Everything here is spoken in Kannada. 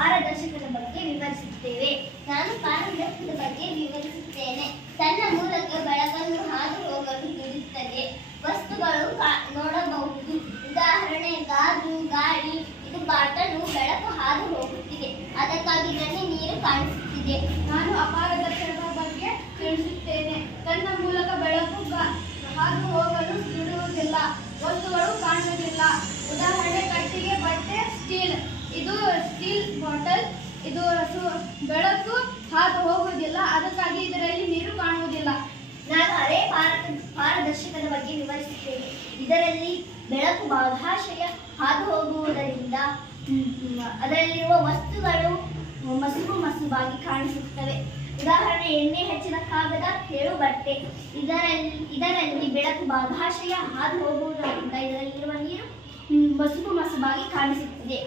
ಪಾರದರ್ಶಕದ ಬಗ್ಗೆ ವಿವರಿಸುತ್ತೇವೆ. ನಾನು ಪಾರದರ್ಶಕದ ಬಗ್ಗೆ ವಿವರಿಸುತ್ತೇನೆ. ತನ್ನ ಮೂಲಕ ಬೆಳಕನ್ನು ಹಾದು ಹೋಗಲು ಬಿಡುತ್ತದೆ. ವಸ್ತುಗಳು ನೋಡಬಹುದು. ಉದಾಹರಣೆ ಗಾಜು, ಗಾಳಿ. ಇದು ಬಾಟಲು. ಬೆಳಕು ಹಾದು ಹೋಗುತ್ತಿದೆ, ಅದಕ್ಕಾಗಿ ಇದರಲ್ಲಿ ನೀರು ಕಾಣಿಸುತ್ತಿದೆ. ನಾನು ಅಪಾರದರ್ಶಕದ ಬಗ್ಗೆ ತಿಳಿಸುತ್ತೇನೆ. ತನ್ನ ಮೂಲಕ ಬೆಳಕು ಹಾದು ಹೋಗಲು ಬಿಡುವುದಿಲ್ಲ, ವಸ್ತುಗಳು ಕಾಣುವುದಿಲ್ಲ. ಉದಾಹರಣೆ ಕಟ್ಟಿಗೆ, ಬಟ್ಟೆ, ಸ್ಟೀಲ್. ಇದು ಸ್ಟೀಲ್ ಬಾಟಲ್. ಇದು ಬೆಳಕು ಹಾದು ಹೋಗುವುದಿಲ್ಲ, ಅದಕ್ಕಾಗಿ ಇದರಲ್ಲಿ ನೀರು ಕಾಣುವುದಿಲ್ಲ. ನಾನು ಅರೆ ಪಾರದರ್ಶಕದ ಬಗ್ಗೆ ವಿವರಿಸುತ್ತೇನೆ. ಇದರಲ್ಲಿ ಬೆಳಕು ಭಾಗಶಃ ಹಾದು ಹೋಗುವುದರಿಂದ ಅದರಲ್ಲಿರುವ ವಸ್ತುಗಳು ಮಸುಬಾಗಿ ಕಾಣಿಸುತ್ತವೆ. ಉದಾಹರಣೆ ಎಣ್ಣೆ ಹಚ್ಚಿದ ಕಾಗದ, ತೆಳು ಬಟ್ಟೆ. ಇದರಲ್ಲಿ ಬೆಳಕು ಭಾಗಶಃ ಹಾದು ಹೋಗುವುದರಿಂದ ಇದರಲ್ಲಿರುವ ನೀರು ಮಸುಬಾಗಿ ಕಾಣಿಸುತ್ತದೆ.